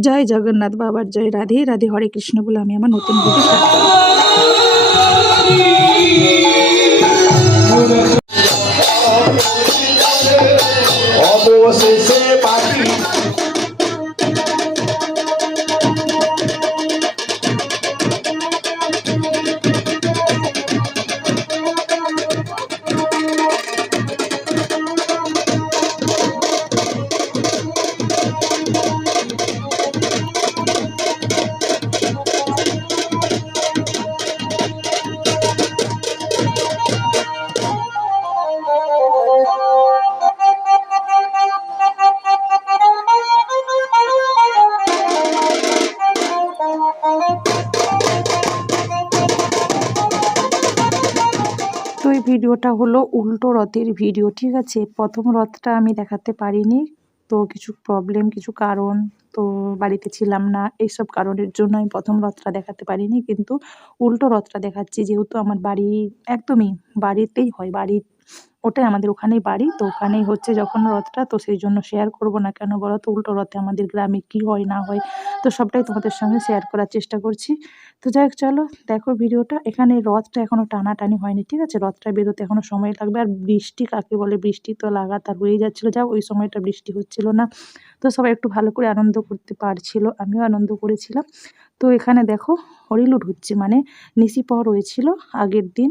জয় জগন্নাথ বাবার জয় রাধে রাধে হরে কৃষ্ণ বলে আমি আমার নতুন ভিডিও অবশেষে এই ভিডিওটা হলো উল্টো রথের ভিডিও, ঠিক আছে? প্রথম রথটা আমি দেখাতে পারিনি। তো কিছু প্রবলেম কিছু কারণ, তো বাড়িতে ছিলাম না, এইসব কারণের জন্য আমি প্রথম রথটা দেখাতে পারিনি। কিন্তু উল্টো রথটা দেখাচ্ছি, যেহেতু আমার বাড়ি একদমই বাড়িতেই হয় বাড়ি ওটাই আমাদের ওখানেই বাড়ি। তো ওখানেই হচ্ছে যখন রথটা, তো সেই জন্য শেয়ার করব না কেন বলো তো? উল্টো রথে আমাদের গ্রামে কি হয়, না হয়, তো সবটাই তোমাদের সঙ্গে শেয়ার করার চেষ্টা করছি। তো যাই হোক চলো, দেখো ভিডিওটা। এখানে রথটা এখনও টানাটানি হয়নি, ঠিক আছে? রথটা বেরোতে এখনও সময় লাগবে। আর বৃষ্টি কাকে বলে? বৃষ্টি তো লাগাতার হয়েই যাচ্ছিল। যাও, ওই সময়টা বৃষ্টি হচ্ছিল না। তো সবাই একটু ভালো করে আনন্দ করতে পারছিল। আমিও আনন্দ করেছিলাম। তো এখানে দেখো হরিলুট হচ্ছে মানে নিশিপহর হয়েছিল আগের দিন।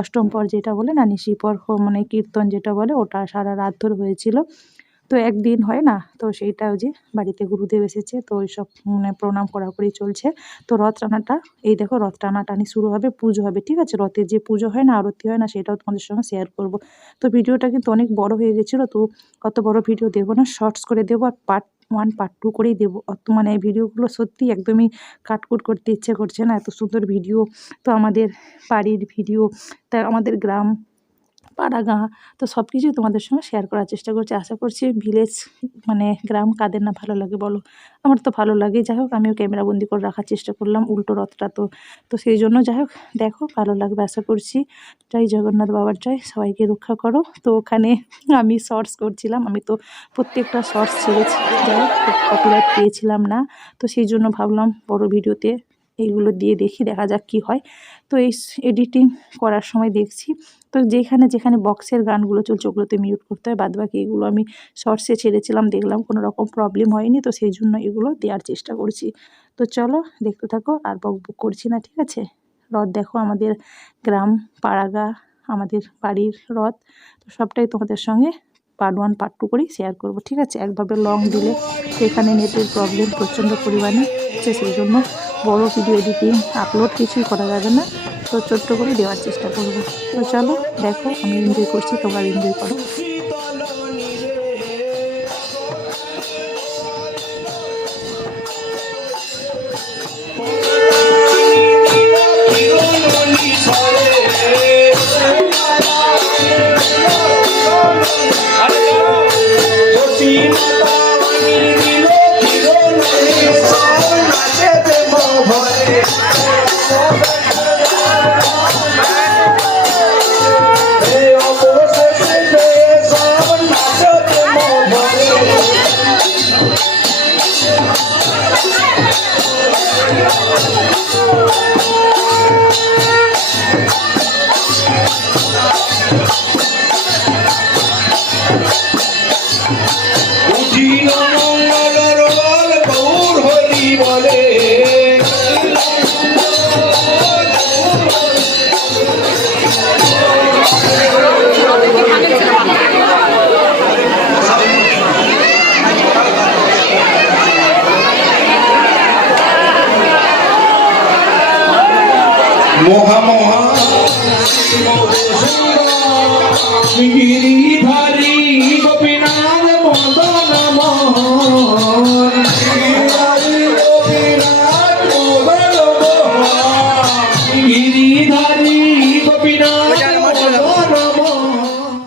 অষ্টম পর যেটা বলে না নিশিপর মানে কীর্তন যেটা বলে ওটা সারা রাত ধরে হয়েছিল। তো একদিন হয় না তো সেইটা ওই যে বাড়িতে গুরুদেব এসেছে তো ওই সব মানে প্রণাম করাকরি চলছে। তো রথ টানাটা এই দেখো রথ টানাটানি শুরু হবে পুজো হবে ঠিক আছে? রথের যে পুজো হয় না আরতি হয় না সেটাও তোমাদের সঙ্গে শেয়ার করব। তো ভিডিওটা কিন্তু অনেক বড় হয়ে গেছিল তো অত বড় ভিডিও দেবো না শর্টস করে দেবো আর পার্ট ওয়ান পার্ট টু করেই দেবো। অত মানে ভিডিওগুলো সত্যি একদমই কাটকুট করতে ইচ্ছে করছে না, এত সুন্দর ভিডিও তো আমাদের বাড়ির ভিডিও তা আমাদের গ্রাম পাড়া গাঁ তো সব কিছুই তোমাদের সঙ্গে শেয়ার করার চেষ্টা করছি। আশা করছি ভিলেজ মানে গ্রাম কাদের না ভালো লাগে বলো? আমার তো ভালো লাগে। যাই হোক, আমিও ক্যামেরাবন্দি করে রাখার চেষ্টা করলাম, উল্টো রথটা তো। তো সেই জন্য যাই হোক, দেখো, ভালো লাগবে আশা করছি। জয় জগন্নাথ বাবার জয়, সবাইকে রক্ষা করো। তো ওখানে আমি শর্টস করছিলাম, আমি তো প্রত্যেকটা শর্টস ছেড়েছি। যাই হোক কপিরাইট পেয়েছিলাম না। তো সেই জন্য ভাবলাম বড় ভিডিওতে এইগুলো দিয়ে দেখি, দেখা যাক কি হয়। তো এই এডিটিং করার সময় দেখছি। তো যেখানে যেখানে বক্সের গানগুলো চলছে, ওগুলোতে মিউট করতে হয়। বাদ বাকি এগুলো আমি শর্টসে ছেড়েছিলাম, দেখলাম কোনো রকম প্রবলেম হয়নি। তো সেই জন্য এগুলো দেওয়ার চেষ্টা করছি। তো চলো, দেখতে থাকো, আর বক বুক করছি না, ঠিক আছে? রথ দেখো, আমাদের গ্রাম, পাড়াগা, আমাদের বাড়ির রথ। তো সবটাই তোমাদের সঙ্গে পার্ট ওয়ান পার্ট টু করেই শেয়ার করব, ঠিক আছে? একভাবে লং দিলে সেখানে নেটের প্রবলেম প্রচণ্ড পরিমাণে সেই জন্য বড় ভিডিও এডিটিং আপলোড কিছুই করা যাবে না। তো ছোট্ট করে দেওয়ার চেষ্টা করব। তো চলো, দেখো, আমি এনজয় করছি তোমরা এনজয় করো। মহা মহা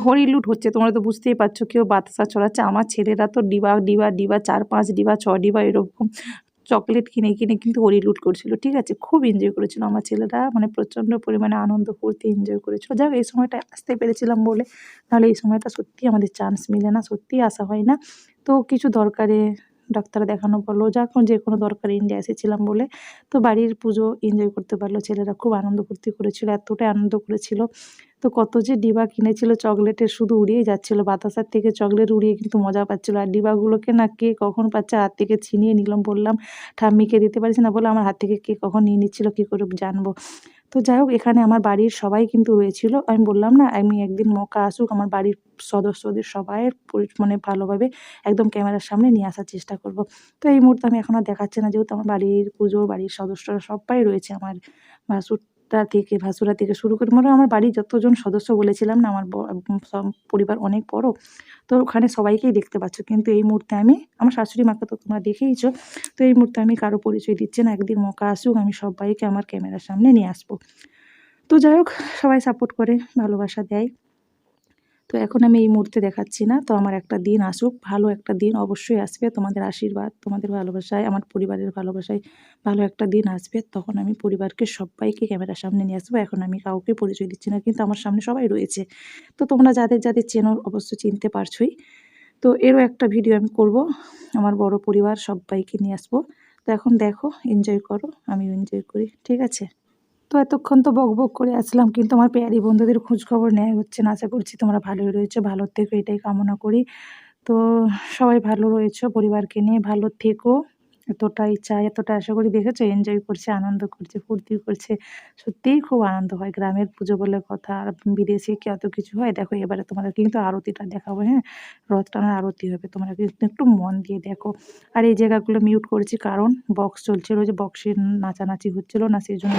হরিলুট হচ্ছে, তোমরা তো বুঝতেই পারছ, কেউ বাতাসা ছড়াচ্ছে, আমার ছেলেরা তো ডিবা ডিবা ডিবা, চার, পাঁচ ডিবা, ছ ডিবা, এরকম চকলেট কিনে কিনে কিন্তু হরিলুট করছিল, ঠিক আছে? খুব এনজয় করেছিল আমার ছেলেরা মানে প্রচণ্ড পরিমাণে আনন্দ করতে এনজয় করেছিল। যাক, এই সময়টা আসতে পেরেছিলাম বলে নাহলে এই সময়টা সত্যি আমাদের চান্স মিলে না, সত্যি আসা হয় না। তো কিছু দরকারে ডাক্তার দেখানো বলো যা যে কোনো দরকারে ইন্ডিয়া এসেছিলাম বলে তো বাড়ির পুজো এনজয় করতে পারল, ছেলেরা খুব আনন্দ ফুর্তি করেছিল, এতটাই আনন্দ করেছিল। তো কত যে ডিবা কিনেছিল, চকলেটের শুধু উড়িয়েই যাচ্ছিল, বাতাসার থেকে চকলেট উড়িয়ে কিন্তু মজা পাচ্ছিল। আর ডিবাগুলোকে না কে কখন পাচ্ছে, হাত থেকে ছিনিয়ে নিলাম, বললাম, ঠাম্মিকে দিতে পারছি না? বলে আমার হাত থেকে কে কখন নিয়ে নিচ্ছিল, কী করে জানব? তো যাই হোক, এখানে আমার বাড়ির সবাই কিন্তু রয়েছিল। আমি বললাম, না, আমি একদিন মকা আসুক, আমার বাড়ির সদস্যদের সবাইয়ের মানে ভালোভাবে একদম ক্যামেরার সামনে নিয়ে আসার চেষ্টা করব। তো এই মুহূর্তে আমি এখন আর দেখাচ্ছি না, যেহেতু আমার বাড়ির পুজো, বাড়ির সদস্যরা সবাই রয়েছে, আমার ভাসুরটা থেকে, ভাসুরা থেকে শুরু করে মানে আমার বাড়ির যতজন সদস্য বলেছিলাম না, আমার পরিবার অনেক বড়, তো ওখানে সবাইকেই দেখতে পাচ্ছ। কিন্তু এই মুহূর্তে আমি, আমার শাশুড়ি মাকে তো তোমরা দেখেইছো, তো এই মুহূর্তে আমি কারও পরিচয় দিচ্ছি না, একদিন মকা আসুক, আমি সবাইকে আমার ক্যামেরার সামনে নিয়ে আসব। তো যাই হোক, সবাই সাপোর্ট করে, ভালোবাসা দেয়। তো এখন আমি এই মুহূর্তে দেখাচ্ছি না। তো আমার একটা দিন আসুক, ভালো একটা দিন অবশ্যই আসবে। তোমাদের আশীর্বাদ, তোমাদের ভালোবাসায়, আমার পরিবারের ভালোবাসায় ভালো একটা দিন আসবে। তখন আমি পরিবারকে, সবাইকে ক্যামেরার সামনে নিয়ে আসব। এখন আমি কাউকে পরিচয় দিচ্ছি না, কিন্তু আমার সামনে সবাই রয়েছে। তো তোমরা যাদের যাদের চেনো অবশ্য চিনতে পারছোই। তো এরও একটা ভিডিও আমি করব। আমার বড় পরিবার সবাইকে নিয়ে আসব। তো এখন দেখো এনজয় করো, আমিও এনজয় করি, ঠিক আছে? তো এতক্ষণ তো বক বক করে আসলাম, কিন্তু আমার পেয়ারি বন্ধুদের খোঁজখবর নেয় হচ্ছে না। আশা করছি তোমরা ভালোই রয়েছো, ভালো থেকো, এটাই কামনা করি। তো সবাই ভালো রয়েছো, পরিবারকে নিয়ে ভালো থেকো। এতটাই চাই এতটা আশা করি দেখেছ এনজয় করছে, আনন্দ করছে ফুর্তি করছে। সত্যিই খুব আনন্দ হয় গ্রামের পুজো বলে কথা, আর বিদেশে কি অত কিছু হয়? দেখো এবারে তোমাদের কিন্তু আরতিটা দেখাবো হ্যাঁ? রথ টানার আরতি হবে, তোমরা কিন্তু একটু মন দিয়ে দেখো। আর এই জায়গাগুলো মিউট করেছি কারণ বক্স চলছিল যে বক্সের নাচানাচি হচ্ছিল না, সেই জন্য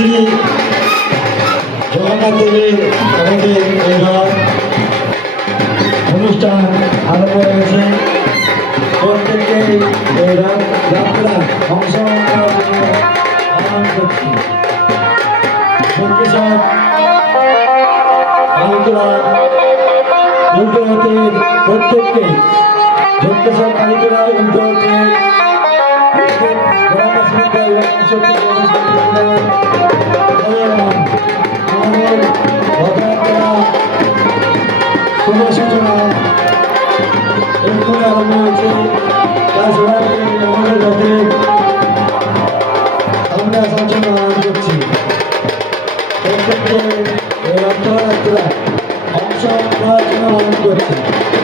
শ্রী জগন্নাথ দেবের আমাদের এবার অনুষ্ঠান আরম্ভ হয়েছে প্রত্যেককে এই যাত্রা অংশগ্রহণ করছি। প্রত্যেককে, যজ্ঞেশ্বর কালীতলা উল্টো হতে অংশ নেওয়ার জন্য আহ্বান করছি